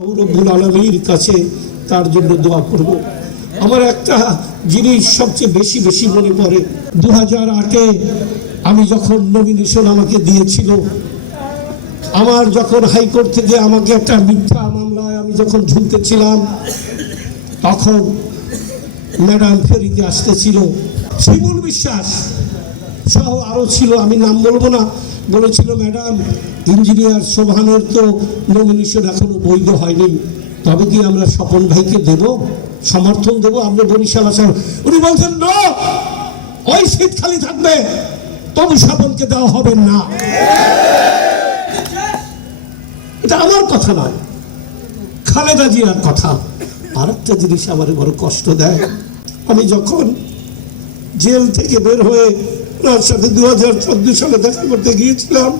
রব্বুল আলমীর কাছে তার জন্য দোয়া করব। আমার একটা জিনিস সবচেয়ে বেশি বেশি মনে পড়ে। দু হাজার আটে আমি যখন নমিনেশন আমাকে দিয়েছিল, আমার যখন হাইকোর্ট থেকে আমাকে একটা মিথ্যা মামলায় আমি যখন ঝুলতেছিলাম, তখন ম্যাডাম ফেরিতে আসতেছিল। শিমুল বিশ্বাস সহ আরও ছিল, আমি নাম বলব না। বলেছিল, ম্যাডাম, ইঞ্জিনিয়ার সোভানের তো নমিনেশন এখনও বৈধ হয়নি। তবে কি আমরা স্বপন ভাইকে দেব? সমর্থন দেব? আমরা বরিশাল আসার উনি বলছেন ওই সিট খালি থাকবে। তবু স্বপনকে দেওয়া হবে না। এটা আমার কথা নয়, খালেদা জিয়ার কথা। আর একটা জিনিস আমার বড় কষ্ট দেয়। আমি যখন জেল থেকে বের হয়ে ওনার সাথে দু হাজার চোদ্দ সালে দেখা করতে গিয়েছিলাম।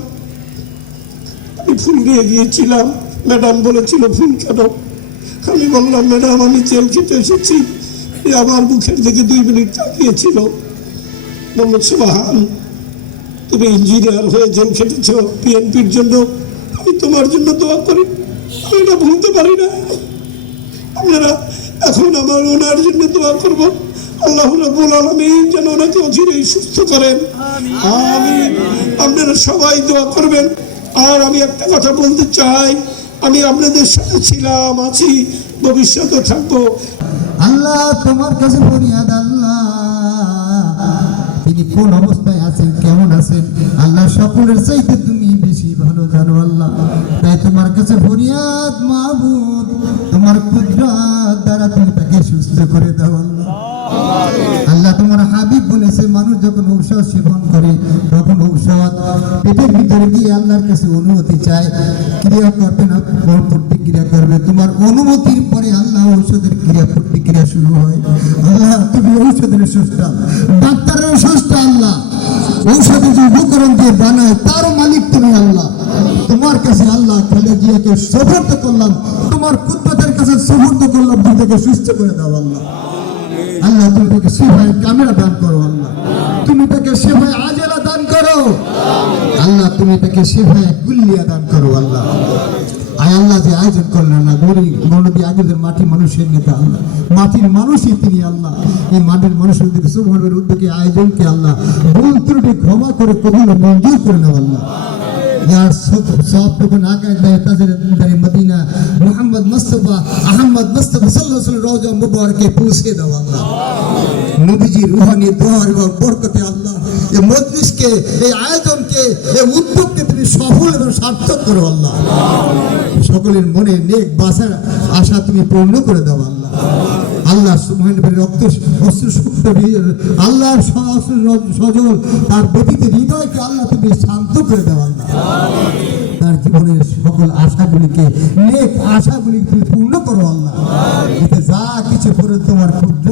আমি ফুল নিয়ে গিয়েছিলাম। ম্যাডাম বলেছিল, ফুল কেন? আমি বললাম, ম্যাডাম, আমি জেল খেতে এসেছি। আমার মুখের দিকে দুই মিনিট তাকিয়েছিল। বলল সুবাহান তুমি ইঞ্জিনিয়ার হয়ে জেল খেটেছ বিএনপির জন্য। আমি তোমার জন্য দোয়া করি। আমি এটা ভুলতে পারি না। আপনারা এখন আমার ওনার জন্য দোয়া করব। যেন সুস্থ করেন। আপনারা সবাই দোয়া করবেন। আর আমি একটা কথা বলতে চাই। আমি আপনাদের ছিলাম, আছি, ভবিষ্যতে আল্লাহ তোমার কাছে আল্লাহ। তিনি কোন অবস্থায় আছেন, কেমন আছেন? আল্লাহ সকলের চাইতে তুমি বেশি ভালো জানো, আল্লাহ। তাই তোমার কাছে ফরিয়াদ, মাহবুদ, তোমার কুদরাত দ্বারা তুমি তাকে সুস্থ করে দাও, আল্লাহ। তোমার হাবিব বলেছে মানুষ যখন ঔষধ সেবন করে, তখন ঔষধ পেটের ভিতরে গিয়ে আল্লাহর কাছে অনুমতি চায় ক্রিয়া করবে না পর প্রতিক্রিয়া করবে। তোমার অনুমতির পরে আল্লাহ ঔষধের ক্রিয়া প্রতিক্রিয়া শুরু হয়। আল্লাহ, তুমি ঔষধের সুস্থ ডাক্তারের সুস্থ আল্লাহ। ঔষধের যে উপকরণ দিয়ে বানায় তার মালিক তুমি আল্লাহ। তোমার কাছে আল্লাহ খালে জিয়াকে সফর্দ করলাম। তোমার কুদ্রতের কাছে সফর্দ করলাম তুমি সুস্থ করে দাও আল্লাহ। আল্লাহ, তুমি তাকে সেবায় কামেরা দান করো, আল্লাহ। তুমি তাকে সেবায় আজেলা দান করো। আল্লাহ, তুমি তাকে সেবায় গুল্লিয়া দান করো, আল্লাহ। আয় আল্লাহ, যে আয়োজন করলেন না আগেদের মাটি মানুষের নেতা, আল্লাহ। মাটির মানুষই তিনি, আল্লাহ। এই মাটির মানুষের উদ্যোগে সুভাবের উদ্যোগে আয়োজনকে আল্লাহ? ভুল ক্ষমা করে ও মঞ্জুর করে আল্লাহ। யார் சாப்பிட்டு நாக்காக তাদের Medina Muhammad Mustafa Ahmad Mustafa সাল্লাহ রোজা মুবারকে পৌঁছে দাও আল্লাহ নবীজি রুহানি দোয়ার এবং বরকতে আল্লাহ এই মজলিসকে এই আয়োজনকে এই উদ্যোগকে তুমি সফল এবং সার্থক করো আল্লাহ সকলের মনে নেক বাসার আশা তুমি পূর্ণ করে দাও আল্লাহ। আল্লাহ রক্ত আল্লাহ সজল তার ব্যতীত হৃদয়কে আল্লাহ তুমি শান্ত করে দেওয়া তার জীবনের সকল আশাগুলিকে, নেক আশাগুলিকে পূর্ণ করো আল্লাহ। এতে যা কিছু করে তোমার ক্ষুদ্র